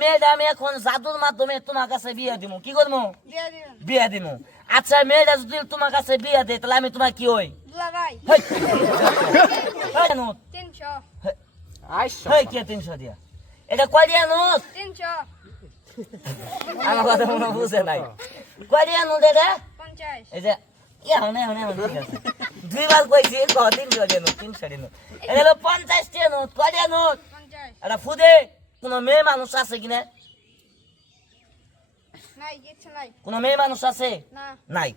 মেয়েটা আমি এখন জাদুর মাধ্যমে তোমার কাছে বিয়ে দিব, কি করবো? বিয়ে দিব। আচ্ছা মেয়েটা যদি তোমার কাছে বিয়ে দেয় তাহলে আমি তোমার কি হই? কে 300 দিয়া? এটা কয় দিয়া নোট? 300 আমার কথা মনে বুঝে নাই। কয় দিয়া নোট এটা? 50 এই যে ঠিক আছে, দুইবার কইছি 300 দিয়া নোট, 300 দিয়া নোট। এটা হলো 50 টিয়া নোট। কয় দিয়া নোট? 50 এটা ফুদে কোন মেয়ে মানুষ আছে কিনা? নাই, কিছু নাই। কোন মেয়ে মানুষ আছে? না। নাই।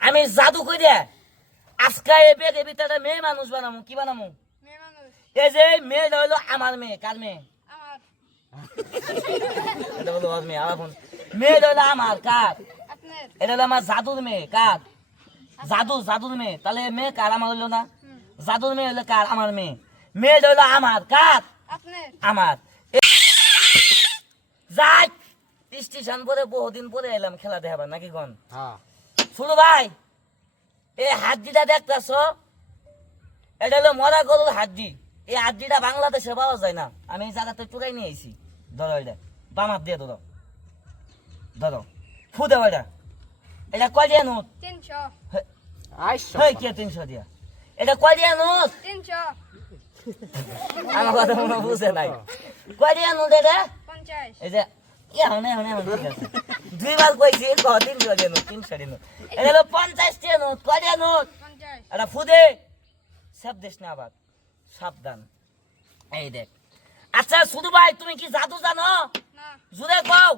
আমি জাদু কইরা আজকে এই বেগের ভিতরে মেয়ে মানুষ বানামু। কি বানামু? মেয়ে মানুষ। এই যে মেয়েটা হইলো আমার মেয়ে। কার মেয়ে? আমার। এটা বলো ওর মেয়ে। আমার ফোন মেয়েটা হইলো আমার। কার? আপনার। এটা হলো আমার জাদুর মেয়ে। কার? জাদুর মেয়ে। তাহলে মেয়ে কার? আমার হইলো না? জাদুর মেয়ে হইলো কার? আমার মেয়ে। মেয়েটা হইলো আমার। কার? আপনার। আমার। যাই স্টেশন পরে বহুদিন পরে এলাম খেলা দেখাবার, নাকি গন? শুরু ভাই, এই হাড্ডিটা দেখতেছ, এটা হলো মরা গরুর হাড্ডি। এই হাড্ডিটা বাংলাদেশে পাওয়া যায় না। আমি এই জায়গাতে চুরাই নিয়ে আইছি। ধরো এটা বামাত দিয়ে ধরো, ধরো ফু দেও এটা। এটা কয় দিয়া নোট? 300 কে 300 দিয়া? এটা কয় দিয়া নোট? 300 আমার কথা মনে বুঝে নাই। কয় দিয়া নোট এটা? 50 এই যে ঠিক আছে, দুইবার কইছি 300 দিয়া নোট, 300 দিয়া নোট। এটা হলো 50 টিয়া নোট। কয় দিয়া নোট? 50 এটা ফুদে সব দেশ না আবার, সাবধান। এই দেখ। আচ্ছা শুধু ভাই, তুমি কি জাদু জানো? না। জুড়ে কও।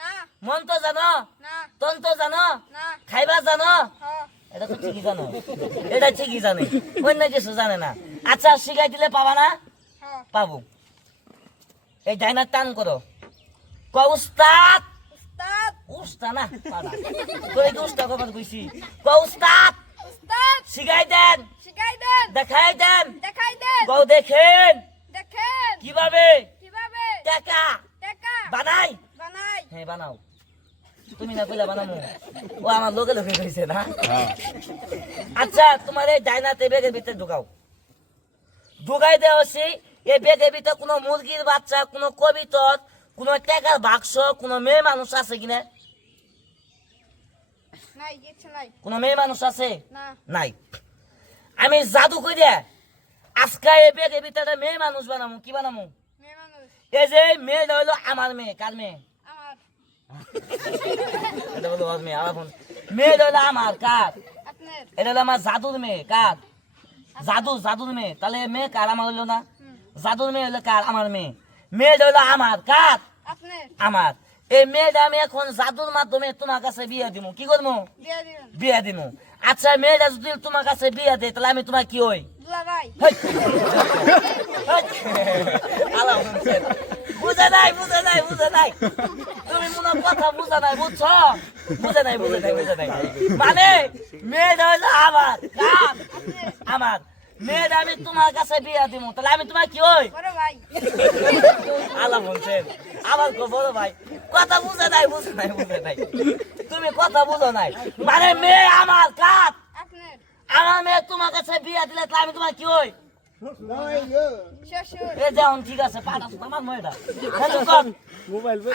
না। মন্ত্র জানো? না। তন্ত্র জানো? না। খাইবা জানো? হ্যাঁ। এটা তো ঠিকই জানো, এটা ঠিকই জানে, অন্য কিছু জানে না। আচ্ছা শিখাই দিলে পাবা না? হ্যাঁ। পাবো। এই ডাইনার টান করো। ক উস্তাদ। উস্তাদ। উস্তাদ না পারা, তোরে কি উস্তাদ কথা কইছি? ক উস্তাদ। উস্তাদ। শিখাই দেন, শিখাই দেন। দেখাই দেন। দেখাই দেন। কও দেখেন দেখেন। কিভাবে কিভাবে টাকা টাকা বানাই। বানাই। হ্যাঁ বানাও। তুমি না কইলা বানামু, ও আমার লোকে লোকে কইছে না। আচ্ছা তোমার এই ডাইনাতে ব্যাগের ভিতরে ঢুকাও। ঢুকাই দেওয়া হচ্ছে এই ব্যাগের ভিতরে কোনো মুরগির বাচ্চা, কোনো কবিতর, কোনো টাকার বাক্স, কোনো মেয়ে মানুষ আছে কিনা? নাই, কিছু নাই। কোনো মেয়ে মানুষ আছে? না। নাই। আমি জাদু কইরা আজকে এই ব্যাগের ভিতরে মেয়ে মানুষ বানামু। কি বানামু? মেয়ে মানুষ। এই যে মেয়েটা হইলো আমার মেয়ে। কার মেয়ে? আমার। এটা বলো ওর মেয়ে। আমার ফোন মেয়েটা হইলো আমার। কার? আপনার। এটা হলো আমার জাদুর মেয়ে। কার? জাদুর মেয়ে। তাহলে মেয়ে কার? আমার হইলো না? জাদুর মেয়ে হইলো কার? আমার মেয়ে। মেয়েটা হইলো আমার। কার? আপনার। আমার। এই মেয়েটা আমি এখন জাদুর মাধ্যমে তোমার কাছে বিয়ে দিব। কি করবো? বিয়ে দিবেন। বিয়ে দিব। আচ্ছা মেয়েটা যদি তোমার কাছে বিয়ে দেয় তাহলে আমি তোমার কি হই? দুলাভাই। বুঝে নাই তুমি মনে হয় কথা বুঝে নাই, বুঝছো? বুঝে নাই মানে মেয়েটা হইলো আমার। কার? আমার। মেয়েটা আমি তোমার কাছে বিয়ে দিব তাহলে আমি তোমার কি হই? বড় ভাই। আলা বলছেন আবার বড় ভাই। কথা বুঝে নাই তুমি কথা বুঝো নাই। মানে মেয়ে আমার। কার? আপনার। আমার মেয়ে তোমার কাছে বিয়ে দিলে তাহলে আমি তোমার কি হই? শ্বশুর। এ যেমন ঠিক আছে, পাঠাস আমার মেয়েটা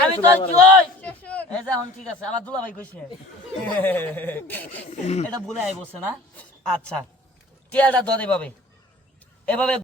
আমি তোর কি হই? শ্বশুর। এই যেমন ঠিক আছে, আবার দুলাভাই কইছে এটা ভুলে আই বসছে না। আচ্ছা টিয়াটা ধর এভাবে